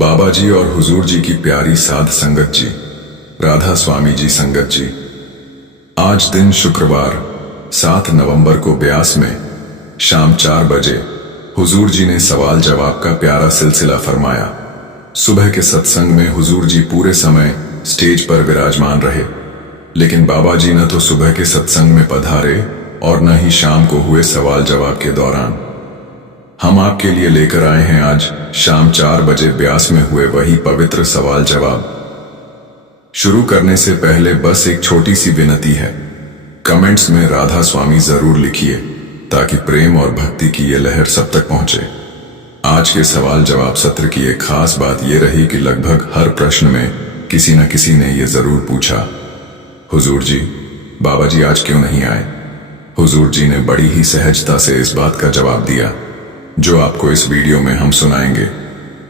बाबा जी और हुजूर जी की प्यारी साध संगत जी, राधा स्वामी जी संगत जी। आज दिन शुक्रवार 7 नवंबर को ब्यास में शाम 4 बजे हुजूर जी ने सवाल जवाब का प्यारा सिलसिला फरमाया। सुबह के सत्संग में हुजूर जी पूरे समय स्टेज पर विराजमान रहे, लेकिन बाबा जी न तो सुबह के सत्संग में पधारे और न ही शाम को हुए सवाल जवाब के दौरान। हम आपके लिए लेकर आए हैं आज शाम 4 बजे ब्यास में हुए वही पवित्र सवाल जवाब। शुरू करने से पहले बस एक छोटी सी विनती है, कमेंट्स में राधा स्वामी जरूर लिखिए ताकि प्रेम और भक्ति की ये लहर सब तक पहुंचे। आज के सवाल जवाब सत्र की एक खास बात यह रही कि लगभग हर प्रश्न में किसी न किसी ने यह जरूर पूछा, हुजूर जी, बाबा जी आज क्यों नहीं आए। हुजूर जी ने बड़ी ही सहजता से इस बात का जवाब दिया जो आपको इस वीडियो में हम सुनाएंगे।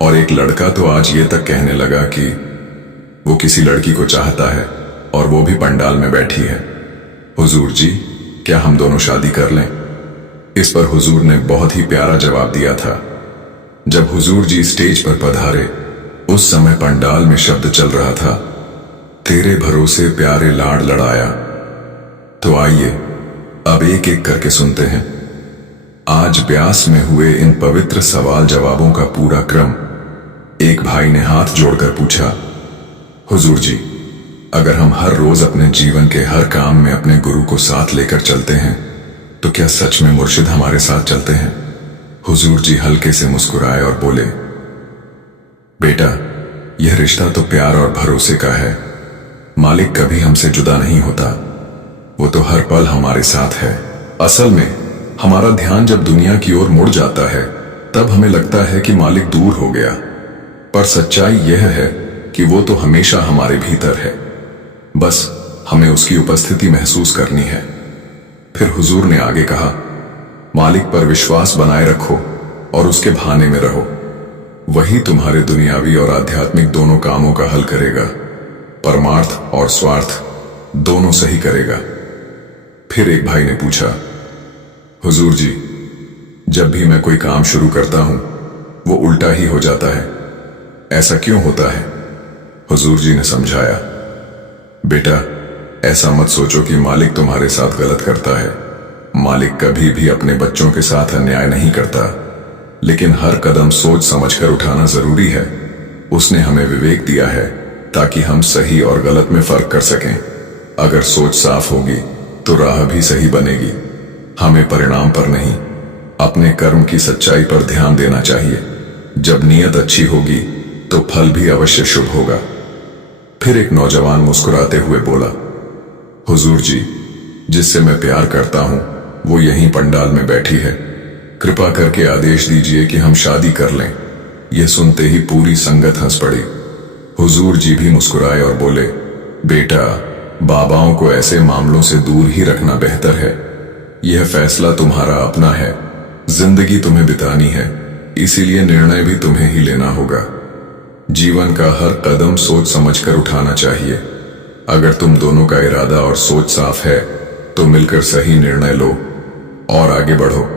और एक लड़का तो आज ये तक कहने लगा कि वो किसी लड़की को चाहता है और वो भी पंडाल में बैठी है। हुजूर जी, क्या हम दोनों शादी कर लें। इस पर हुजूर ने बहुत ही प्यारा जवाब दिया था। जब हुजूर जी स्टेज पर पधारे उस समय पंडाल में शब्द चल रहा था, तेरे भरोसे प्यारे लाड लड़ाया। तो आइए अब एक एक करके सुनते हैं आज ब्यास में हुए इन पवित्र सवाल जवाबों का पूरा क्रम। एक भाई ने हाथ जोड़कर पूछा, हुजूर जी, अगर हम हर रोज अपने जीवन के हर काम में अपने गुरु को साथ लेकर चलते हैं तो क्या सच में मुर्शिद हमारे साथ चलते हैं। हुजूर जी हल्के से मुस्कुराए और बोले, बेटा, यह रिश्ता तो प्यार और भरोसे का है। मालिक कभी हमसे जुदा नहीं होता, वो तो हर पल हमारे साथ है। असल में हमारा ध्यान जब दुनिया की ओर मुड़ जाता है तब हमें लगता है कि मालिक दूर हो गया, पर सच्चाई यह है कि वो तो हमेशा हमारे भीतर है, बस हमें उसकी उपस्थिति महसूस करनी है। फिर हुजूर ने आगे कहा, मालिक पर विश्वास बनाए रखो और उसके बहाने में रहो, वही तुम्हारे दुनियावी और आध्यात्मिक दोनों कामों का हल करेगा, परमार्थ और स्वार्थ दोनों सही करेगा। फिर एक भाई ने पूछा, हुजूर जी, जब भी मैं कोई काम शुरू करता हूं वो उल्टा ही हो जाता है, ऐसा क्यों होता है। हुजूर जी ने समझाया, बेटा, ऐसा मत सोचो कि मालिक तुम्हारे साथ गलत करता है। मालिक कभी भी अपने बच्चों के साथ अन्याय नहीं करता, लेकिन हर कदम सोच समझकर उठाना जरूरी है। उसने हमें विवेक दिया है ताकि हम सही और गलत में फर्क कर सकें। अगर सोच साफ होगी तो राह भी सही बनेगी। हमें परिणाम पर नहीं, अपने कर्म की सच्चाई पर ध्यान देना चाहिए। जब नीयत अच्छी होगी तो फल भी अवश्य शुभ होगा। फिर एक नौजवान मुस्कुराते हुए बोला, हुजूर जी, जिससे मैं प्यार करता हूं वो यहीं पंडाल में बैठी है, कृपा करके आदेश दीजिए कि हम शादी कर लें। यह सुनते ही पूरी संगत हंस पड़ी। हुजूर जी भी मुस्कुराए और बोले, बेटा, बाबाओं को ऐसे मामलों से दूर ही रखना बेहतर है। यह फैसला तुम्हारा अपना है, जिंदगी तुम्हें बितानी है, इसीलिए निर्णय भी तुम्हें ही लेना होगा। जीवन का हर कदम सोच समझकर उठाना चाहिए। अगर तुम दोनों का इरादा और सोच साफ है तो मिलकर सही निर्णय लो और आगे बढ़ो।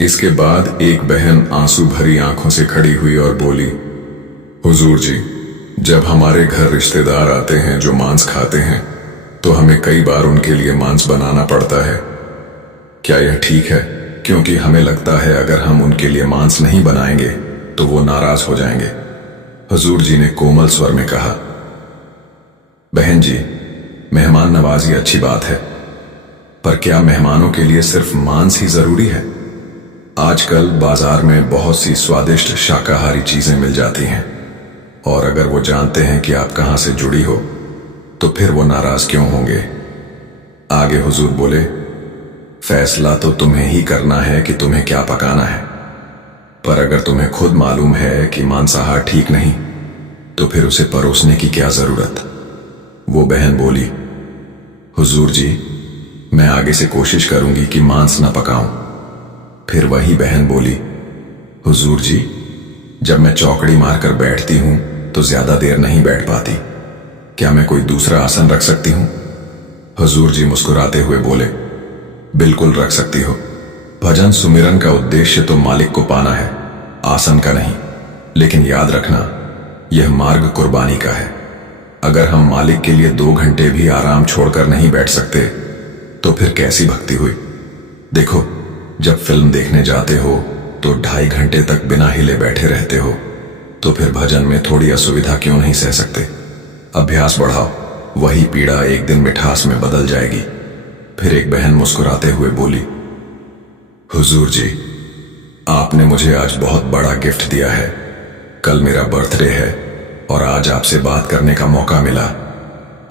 इसके बाद एक बहन आंसू भरी आंखों से खड़ी हुई और बोली, हुजूर जी, जब हमारे घर रिश्तेदार आते हैं जो मांस खाते हैं तो हमें कई बार उनके लिए मांस बनाना पड़ता है। क्या यह ठीक है? क्योंकि हमें लगता है अगर हम उनके लिए मांस नहीं बनाएंगे तो वो नाराज हो जाएंगे। हुजूर जी ने कोमल स्वर में कहा, बहन जी, मेहमान नवाजी अच्छी बात है, पर क्या मेहमानों के लिए सिर्फ मांस ही जरूरी है। आजकल बाजार में बहुत सी स्वादिष्ट शाकाहारी चीजें मिल जाती हैं, और अगर वो जानते हैं कि आप कहां से जुड़ी हो तो फिर वो नाराज क्यों होंगे। आगे हुजूर बोले, फैसला तो तुम्हें ही करना है कि तुम्हें क्या पकाना है, पर अगर तुम्हें खुद मालूम है कि मांसाहार ठीक नहीं तो फिर उसे परोसने की क्या जरूरत। वो बहन बोली, हुजूर जी, मैं आगे से कोशिश करूंगी कि मांस न पकाऊं। फिर वही बहन बोली, हुजूर जी, जब मैं चौकड़ी मारकर बैठती हूं तो ज्यादा देर नहीं बैठ पाती, क्या मैं कोई दूसरा आसन रख सकती हूं। हुजूर जी मुस्कुराते हुए बोले, बिल्कुल रख सकती हो। भजन सुमिरन का उद्देश्य तो मालिक को पाना है, आसन का नहीं। लेकिन याद रखना, यह मार्ग कुर्बानी का है। अगर हम मालिक के लिए 2 घंटे भी आराम छोड़कर नहीं बैठ सकते तो फिर कैसी भक्ति हुई। देखो, जब फिल्म देखने जाते हो तो 2.5 घंटे तक बिना हिले बैठे रहते हो, तो फिर भजन में थोड़ी असुविधा क्यों नहीं सह सकते। अभ्यास बढ़ाओ, वही पीड़ा एक दिन मिठास में बदल जाएगी। फिर एक बहन मुस्कुराते हुए बोली, हुजूर जी, आपने मुझे आज बहुत बड़ा गिफ्ट दिया है। कल मेरा बर्थडे है और आज आपसे बात करने का मौका मिला।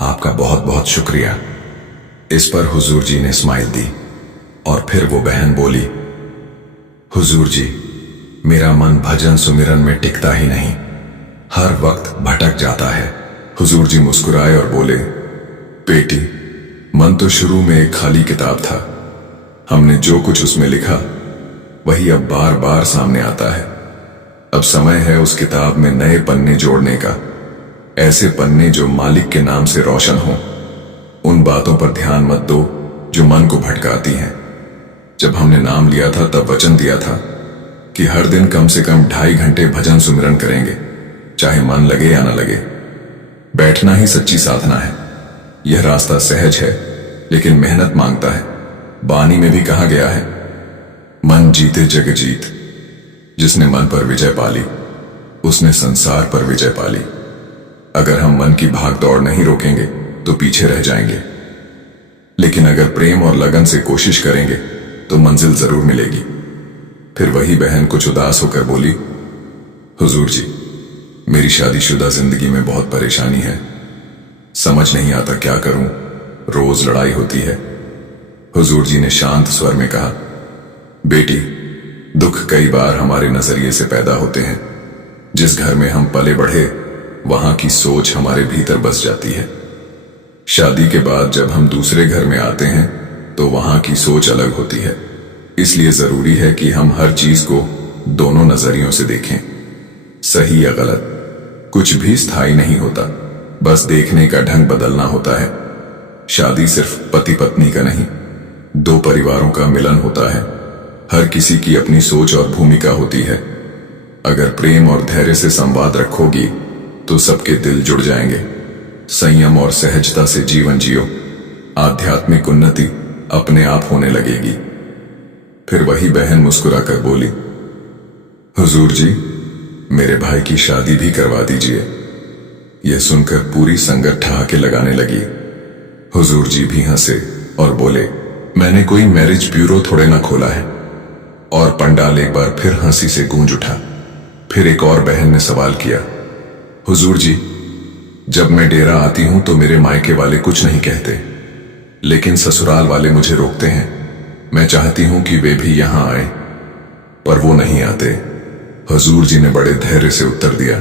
आपका बहुत बहुत शुक्रिया। इस पर हुजूर जी ने स्माइल दी और फिर वो बहन बोली, हुजूर जी, मेरा मन भजन सुमिरन में टिकता ही नहीं, हर वक्त भटक जाता है। हुजूर जी मुस्कुराए और बोले, बेटी, मन तो शुरू में एक खाली किताब था। हमने जो कुछ उसमें लिखा वही अब बार बार सामने आता है। अब समय है उस किताब में नए पन्ने जोड़ने का, ऐसे पन्ने जो मालिक के नाम से रोशन हों। उन बातों पर ध्यान मत दो जो मन को भटकाती हैं। जब हमने नाम लिया था तब वचन दिया था कि हर दिन कम से कम 2.5 घंटे भजन सुमिरन करेंगे, चाहे मन लगे या न लगे। बैठना ही सच्ची साधना है। यह रास्ता सहज है लेकिन मेहनत मांगता है। बानी में भी कहा गया है, मन जीते जग जीत। जिसने मन पर विजय पाली उसने संसार पर विजय पाली। अगर हम मन की भाग दौड़ नहीं रोकेंगे तो पीछे रह जाएंगे, लेकिन अगर प्रेम और लगन से कोशिश करेंगे तो मंजिल जरूर मिलेगी। फिर वही बहन कुछ उदास होकर बोली, हुजूर जी, मेरी शादीशुदा जिंदगी में बहुत परेशानी है। समझ नहीं आता क्या करूं, रोज लड़ाई होती है। हुजूर जी ने शांत स्वर में कहा, बेटी, दुख कई बार हमारे नजरिए से पैदा होते हैं। जिस घर में हम पले बढ़े वहां की सोच हमारे भीतर बस जाती है। शादी के बाद जब हम दूसरे घर में आते हैं तो वहां की सोच अलग होती है। इसलिए जरूरी है कि हम हर चीज को दोनों नजरियों से देखें। सही या गलत कुछ भी स्थायी नहीं होता, बस देखने का ढंग बदलना होता है। शादी सिर्फ पति पत्नी का नहीं, 2 परिवारों का मिलन होता है। हर किसी की अपनी सोच और भूमिका होती है। अगर प्रेम और धैर्य से संवाद रखोगी तो सबके दिल जुड़ जाएंगे। संयम और सहजता से जीवन जियो, आध्यात्मिक उन्नति अपने आप होने लगेगी। फिर वही बहन मुस्कुराकर बोली, हुजूर जी, मेरे भाई की शादी भी करवा दीजिए। यह सुनकर पूरी संगत ठहाके लगाने लगी। हुजूर जी भी हंसे और बोले, मैंने कोई मैरिज ब्यूरो थोड़े ना खोला है। और पंडाल एक बार फिर हंसी से गूंज उठा। फिर एक और बहन ने सवाल किया, हुजूर जी, जब मैं डेरा आती हूं तो मेरे मायके वाले कुछ नहीं कहते, लेकिन ससुराल वाले मुझे रोकते हैं। मैं चाहती हूं कि वे भी यहां आए, पर वो नहीं आते। हुजूर जी ने बड़े धैर्य से उत्तर दिया,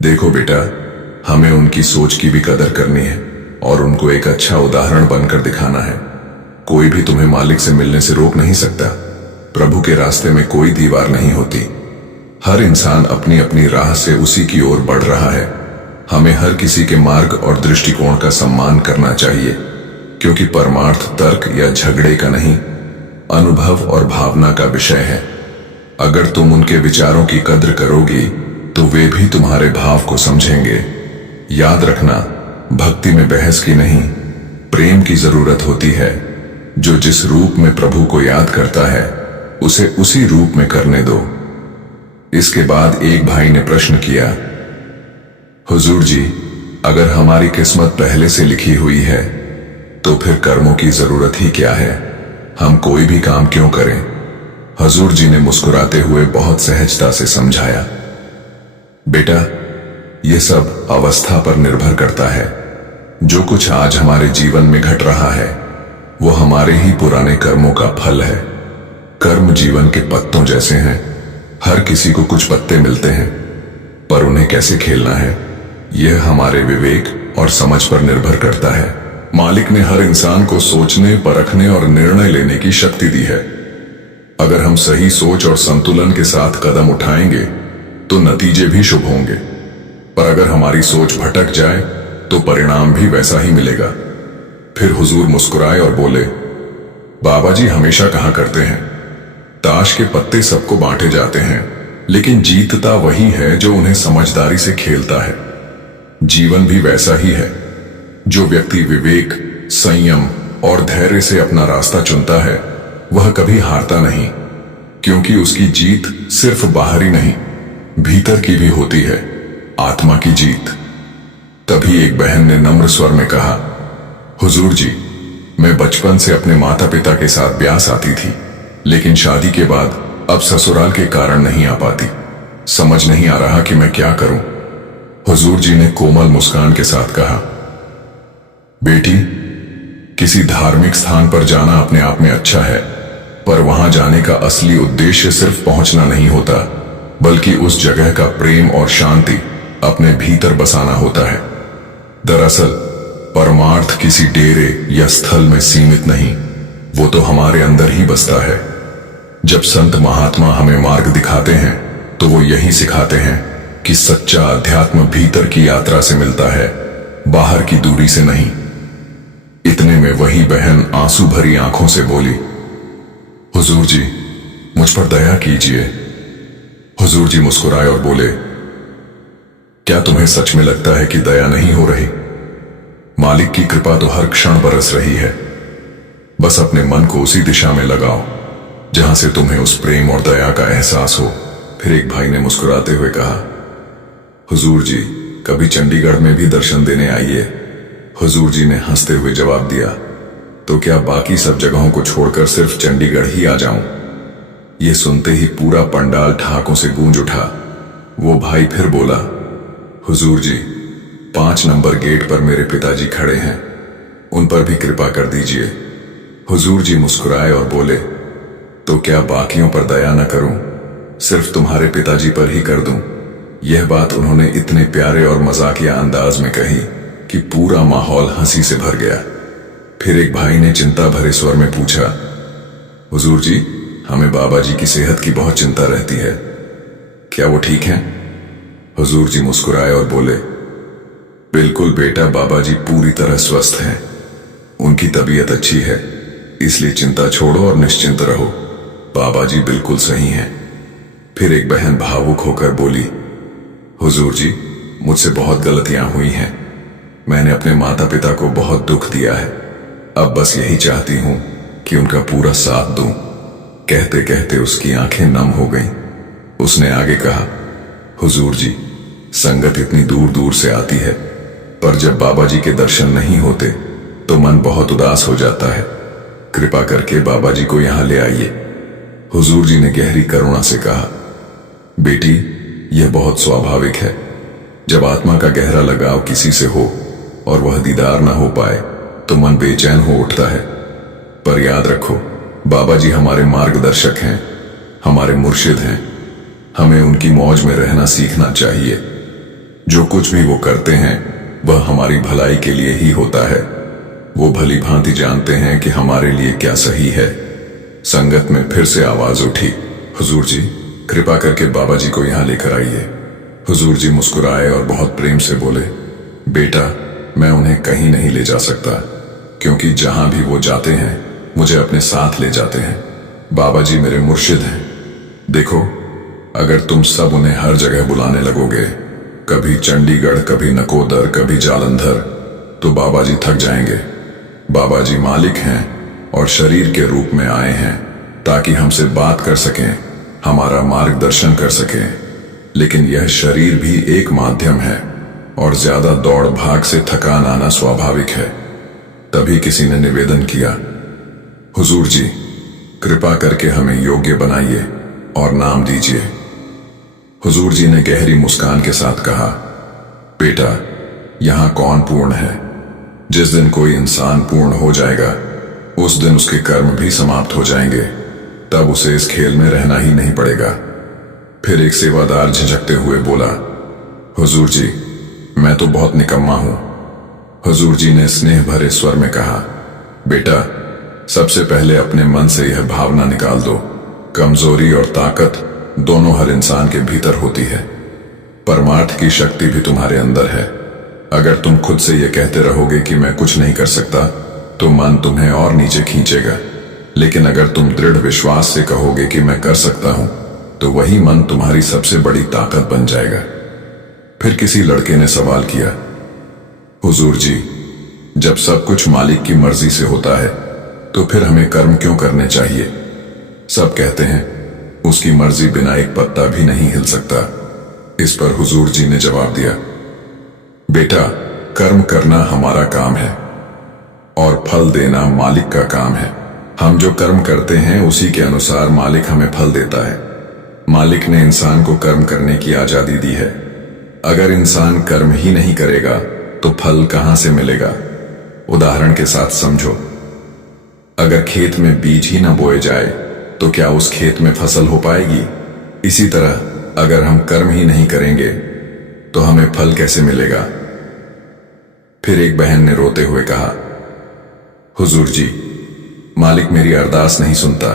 देखो बेटा, हमें उनकी सोच की भी कदर करनी है और उनको एक अच्छा उदाहरण बनकर दिखाना है। कोई भी तुम्हें मालिक से मिलने से रोक नहीं सकता। प्रभु के रास्ते में कोई दीवार नहीं होती। हर इंसान अपनी अपनी राह से उसी की ओर बढ़ रहा है। हमें हर किसी के मार्ग और दृष्टिकोण का सम्मान करना चाहिए, क्योंकि परमार्थ तर्क या झगड़े का नहीं, अनुभव और भावना का विषय है। अगर तुम उनके विचारों की कद्र करोगी तो वे भी तुम्हारे भाव को समझेंगे। याद रखना, भक्ति में बहस की नहीं, प्रेम की जरूरत होती है। जो जिस रूप में प्रभु को याद करता है उसे उसी रूप में करने दो। इसके बाद एक भाई ने प्रश्न किया, हुजूर जी, अगर हमारी किस्मत पहले से लिखी हुई है तो फिर कर्मों की जरूरत ही क्या है? हम कोई भी काम क्यों करें? हुजूर जी ने मुस्कुराते हुए बहुत सहजता से समझाया, बेटा, यह सब अवस्था पर निर्भर करता है। जो कुछ आज हमारे जीवन में घट रहा है वो हमारे ही पुराने कर्मों का फल है। कर्म जीवन के पत्तों जैसे हैं। हर किसी को कुछ पत्ते मिलते हैं, पर उन्हें कैसे खेलना है यह हमारे विवेक और समझ पर निर्भर करता है। मालिक ने हर इंसान को सोचने, परखने और निर्णय लेने की शक्ति दी है। अगर हम सही सोच और संतुलन के साथ कदम उठाएंगे तो नतीजे भी शुभ होंगे, पर अगर हमारी सोच भटक जाए तो परिणाम भी वैसा ही मिलेगा। फिर हुजूर मुस्कुराए और बोले, बाबा जी हमेशा कहा करते हैं, ताश के पत्ते सबको बांटे जाते हैं लेकिन जीतता वही है जो उन्हें समझदारी से खेलता है। जीवन भी वैसा ही है। जो व्यक्ति विवेक, संयम और धैर्य से अपना रास्ता चुनता है वह कभी हारता नहीं, क्योंकि उसकी जीत सिर्फ बाहरी नहीं, भीतर की भी होती है, आत्मा की जीत। तभी एक बहन ने नम्र स्वर में कहा, हुजूर जी, मैं बचपन से अपने माता पिता के साथ ब्यास आती थी, लेकिन शादी के बाद अब ससुराल के कारण नहीं आ पाती। समझ नहीं आ रहा कि मैं क्या करूं। हुजूर जी ने कोमल मुस्कान के साथ कहा, बेटी, किसी धार्मिक स्थान पर जाना अपने आप में अच्छा है, पर वहां जाने का असली उद्देश्य सिर्फ पहुंचना नहीं होता, बल्कि उस जगह का प्रेम और शांति अपने भीतर बसाना होता है। दरअसल परमार्थ किसी डेरे या स्थल में सीमित नहीं, वो तो हमारे अंदर ही बसता है। जब संत महात्मा हमें मार्ग दिखाते हैं तो वो यही सिखाते हैं कि सच्चा अध्यात्म भीतर की यात्रा से मिलता है, बाहर की दूरी से नहीं। इतने में वही बहन आंसू भरी आंखों से बोली, हुजूर जी, मुझ पर दया कीजिए। हुजूर जी मुस्कुराए और बोले, क्या तुम्हें सच में लगता है कि दया नहीं हो रही? मालिक की कृपा तो हर क्षण बरस रही है। बस अपने मन को उसी दिशा में लगाओ जहां से तुम्हें उस प्रेम और दया का एहसास हो। फिर एक भाई ने मुस्कुराते हुए कहा, हुजूर जी, कभी चंडीगढ़ में भी दर्शन देने आइए। हुजूर जी ने हंसते हुए जवाब दिया, तो क्या बाकी सब जगहों को छोड़कर सिर्फ चंडीगढ़ ही आ जाऊं? यह सुनते ही पूरा पंडाल ठहाकों से गूंज उठा। वो भाई फिर बोला, हुजूर जी, 5 नंबर गेट पर मेरे पिताजी खड़े हैं, उन पर भी कृपा कर दीजिए। हुजूर जी मुस्कुराए और बोले, तो क्या बाकियों पर दया न करूं, सिर्फ तुम्हारे पिताजी पर ही कर दूं? यह बात उन्होंने इतने प्यारे और मजाकिया अंदाज में कही कि पूरा माहौल हंसी से भर गया। फिर एक भाई ने चिंता भरे स्वर में पूछा, हुजूर जी, हमें बाबा जी की सेहत की बहुत चिंता रहती है, क्या वो ठीक हैं? हुजूर जी मुस्कुराए और बोले, बिल्कुल बेटा, बाबा जी पूरी तरह स्वस्थ हैं, उनकी तबीयत अच्छी है, इसलिए चिंता छोड़ो और निश्चिंत रहो, बाबा जी बिल्कुल सही हैं। फिर एक बहन भावुक होकर बोली, हुजूर जी, मुझसे बहुत गलतियां हुई हैं, मैंने अपने माता पिता को बहुत दुख दिया है, अब बस यही चाहती हूं कि उनका पूरा साथ दूं। कहते कहते उसकी आंखें नम हो गईं। उसने आगे कहा, हुजूर जी, संगत इतनी दूर दूर से आती है, पर जब बाबा जी के दर्शन नहीं होते तो मन बहुत उदास हो जाता है, कृपा करके बाबा जी को यहां ले आइए। हुजूर जी ने गहरी करुणा से कहा, बेटी, यह बहुत स्वाभाविक है। जब आत्मा का गहरा लगाव किसी से हो और वह दीदार ना हो पाए तो मन बेचैन हो उठता है, पर याद रखो, बाबा जी हमारे मार्गदर्शक हैं, हमारे मुर्शिद हैं, हमें उनकी मौज में रहना सीखना चाहिए। जो कुछ भी वो करते हैं वह हमारी भलाई के लिए ही होता है। वो भली भांति जानते हैं कि हमारे लिए क्या सही है। संगत में फिर से आवाज उठी, हुजूर जी, कृपा करके बाबा जी को यहां लेकर आइए। हुजूर जी मुस्कुराए और बहुत प्रेम से बोले, बेटा, मैं उन्हें कहीं नहीं ले जा सकता, क्योंकि जहां भी वो जाते हैं मुझे अपने साथ ले जाते हैं। बाबा जी मेरे मुर्शिद हैं। देखो, अगर तुम सब उन्हें हर जगह बुलाने लगोगे, कभी चंडीगढ़, कभी नकोदर, कभी जालंधर, तो बाबा जी थक जाएंगे। बाबा जी मालिक हैं और शरीर के रूप में आए हैं ताकि हमसे बात कर सकें, हमारा मार्गदर्शन कर सकें, लेकिन यह शरीर भी एक माध्यम है और ज्यादा दौड़ भाग से थकान आना स्वाभाविक है। तभी किसी ने निवेदन किया, हुजूर जी, कृपा करके हमें योग्य बनाइए और नाम दीजिए। हुजूर जी ने गहरी मुस्कान के साथ कहा, बेटा, यहां कौन पूर्ण है? जिस दिन कोई इंसान पूर्ण हो जाएगा उस दिन उसके कर्म भी समाप्त हो जाएंगे, तब उसे इस खेल में रहना ही नहीं पड़ेगा। फिर एक सेवादार झिझकते हुए बोला, हुजूर जी, मैं तो बहुत निकम्मा हूं। हुजूर जी ने स्नेह भरे स्वर में कहा, बेटा, सबसे पहले अपने मन से यह भावना निकाल दो, कमजोरी और ताकत दोनों हर इंसान के भीतर होती है। परमार्थ की शक्ति भी तुम्हारे अंदर है। अगर तुम खुद से यह कहते रहोगे कि मैं कुछ नहीं कर सकता, तो मन तुम्हें और नीचे खींचेगा, लेकिन अगर तुम दृढ़ विश्वास से कहोगे कि मैं कर सकता हूं, तो वही मन तुम्हारी सबसे बड़ी ताकत बन जाएगा। फिर किसी लड़के ने सवाल किया, हुजूर जी, जब सब कुछ मालिक की मर्जी से होता है तो फिर हमें कर्म क्यों करने चाहिए? सब कहते हैं उसकी मर्जी बिना एक पत्ता भी नहीं हिल सकता। इस पर हुजूर जी ने जवाब दिया, बेटा, कर्म करना हमारा काम है और फल देना मालिक का काम है। हम जो कर्म करते हैं उसी के अनुसार मालिक हमें फल देता है। मालिक ने इंसान को कर्म करने की आजादी दी है। अगर इंसान कर्म ही नहीं करेगा तो फल कहां से मिलेगा? उदाहरण के साथ समझो, अगर खेत में बीज ही न बोए जाए तो क्या उस खेत में फसल हो पाएगी? इसी तरह अगर हम कर्म ही नहीं करेंगे तो हमें फल कैसे मिलेगा? फिर एक बहन ने रोते हुए कहा, हुजूर जी, मालिक मेरी अरदास नहीं सुनता।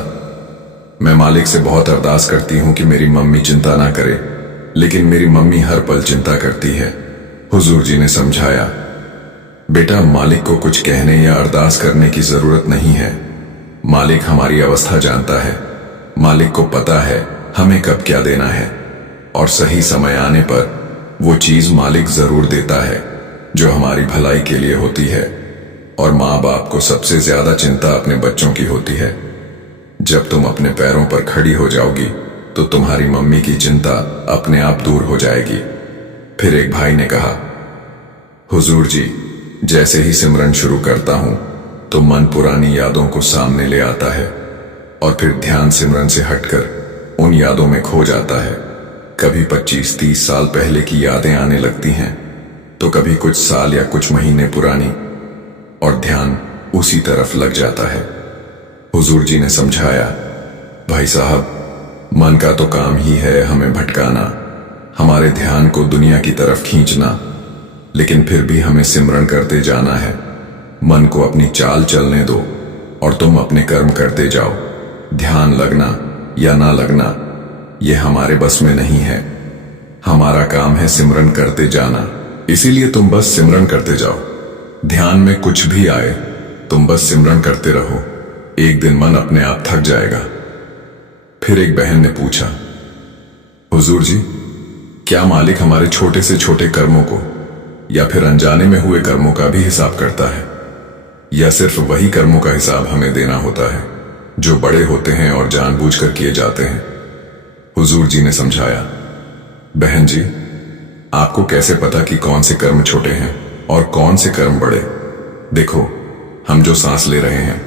मैं मालिक से बहुत अरदास करती हूं कि मेरी मम्मी चिंता ना करे, लेकिन मेरी मम्मी हर पल चिंता करती है। हुजूर जी ने समझाया, बेटा, मालिक को कुछ कहने या अरदास करने की जरूरत नहीं है। मालिक हमारी अवस्था जानता है। मालिक को पता है हमें कब क्या देना है, और सही समय आने पर वो चीज मालिक जरूर देता है जो हमारी भलाई के लिए होती है। और माँ बाप को सबसे ज्यादा चिंता अपने बच्चों की होती है। जब तुम अपने पैरों पर खड़ी हो जाओगी तो तुम्हारी मम्मी की चिंता अपने आप दूर हो जाएगी। फिर एक भाई ने कहा, हुजूर जी, जैसे ही सिमरन शुरू करता हूं तो मन पुरानी यादों को सामने ले आता है और फिर ध्यान सिमरन से हटकर उन यादों में खो जाता है। कभी 25-30 साल पहले की यादें आने लगती हैं तो कभी कुछ साल या कुछ महीने पुरानी, और ध्यान उसी तरफ लग जाता है। हुजूर जी ने समझाया, भाई साहब, मन का तो काम ही है हमें भटकाना, हमारे ध्यान को दुनिया की तरफ खींचना, लेकिन फिर भी हमें सिमरन करते जाना है। मन को अपनी चाल चलने दो और तुम अपने कर्म करते जाओ। ध्यान लगना या ना लगना यह हमारे बस में नहीं है। हमारा काम है सिमरन करते जाना। इसीलिए तुम बस सिमरन करते जाओ। ध्यान में कुछ भी आए तुम बस सिमरन करते रहो। एक दिन मन अपने आप थक जाएगा। फिर एक बहन ने पूछा, हुजूर जी, क्या मालिक हमारे छोटे से छोटे कर्मों को या फिर अनजाने में हुए कर्मों का भी हिसाब करता है, या सिर्फ वही कर्मों का हिसाब हमें देना होता है जो बड़े होते हैं और जानबूझकर किए जाते हैं? हुजूर जी ने समझाया, बहन जी, आपको कैसे पता कि कौन से कर्म छोटे हैं और कौन से कर्म बड़े? देखो, हम जो सांस ले रहे हैं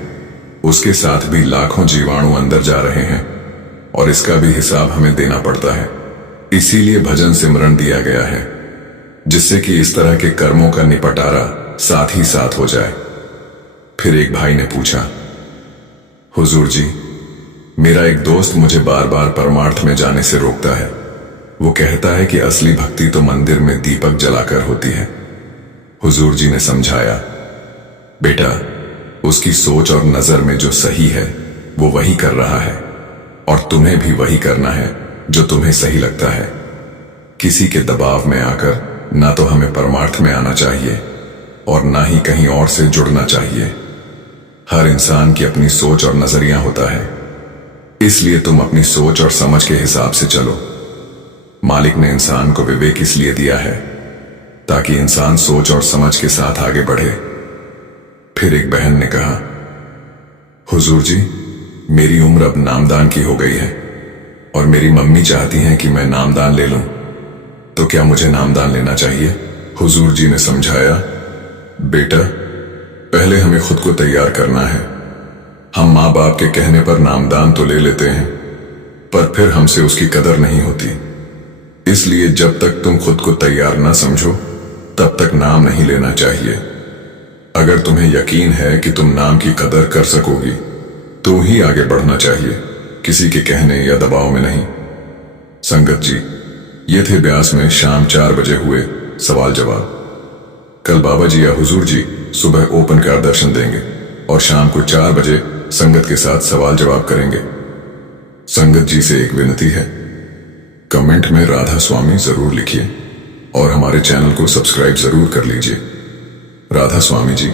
उसके साथ भी लाखों जीवाणु अंदर जा रहे हैं और इसका भी हिसाब हमें देना पड़ता है। इसीलिए भजन सिमरन दिया गया है, जिससे कि इस तरह के कर्मों का निपटारा साथ ही साथ हो जाए। फिर एक भाई ने पूछा, हुजूर जी, मेरा एक दोस्त मुझे बार बार परमार्थ में जाने से रोकता है। वो कहता है कि असली भक्ति तो मंदिर में दीपक जलाकर होती है। हुजूर जी ने समझाया, बेटा, उसकी सोच और नजर में जो सही है वो वही कर रहा है और तुम्हें भी वही करना है जो तुम्हें सही लगता है। किसी के दबाव में आकर ना तो हमें परमार्थ में आना चाहिए और ना ही कहीं और से जुड़ना चाहिए। हर इंसान की अपनी सोच और नजरिया होता है, इसलिए तुम अपनी सोच और समझ के हिसाब से चलो। मालिक ने इंसान को विवेक इसलिए दिया है ताकि इंसान सोच और समझ के साथ आगे बढ़े। फिर एक बहन ने कहा, हुजूर जी, मेरी उम्र अब नामदान की हो गई है और मेरी मम्मी चाहती हैं कि मैं नामदान ले लूं, तो क्या मुझे नामदान लेना चाहिए? हुजूर जी ने समझाया, बेटा, पहले हमें खुद को तैयार करना है। हम माँ बाप के कहने पर नामदान तो ले लेते हैं, पर फिर हमसे उसकी कदर नहीं होती। इसलिए जब तक तुम खुद को तैयार ना समझो तब तक नाम नहीं लेना चाहिए। अगर तुम्हें यकीन है कि तुम नाम की कदर कर सकोगी तो ही आगे बढ़ना चाहिए, किसी के कहने या दबाव में नहीं। संगत जी, ये थे ब्यास में शाम 4 बजे हुए सवाल जवाब। कल बाबा जी या हुजूर जी सुबह ओपन कार दर्शन देंगे और शाम को 4 बजे संगत के साथ सवाल जवाब करेंगे। संगत जी से एक विनती है, कमेंट में राधा स्वामी जरूर लिखिए और हमारे चैनल को सब्सक्राइब जरूर कर लीजिए। राधा स्वामी जी।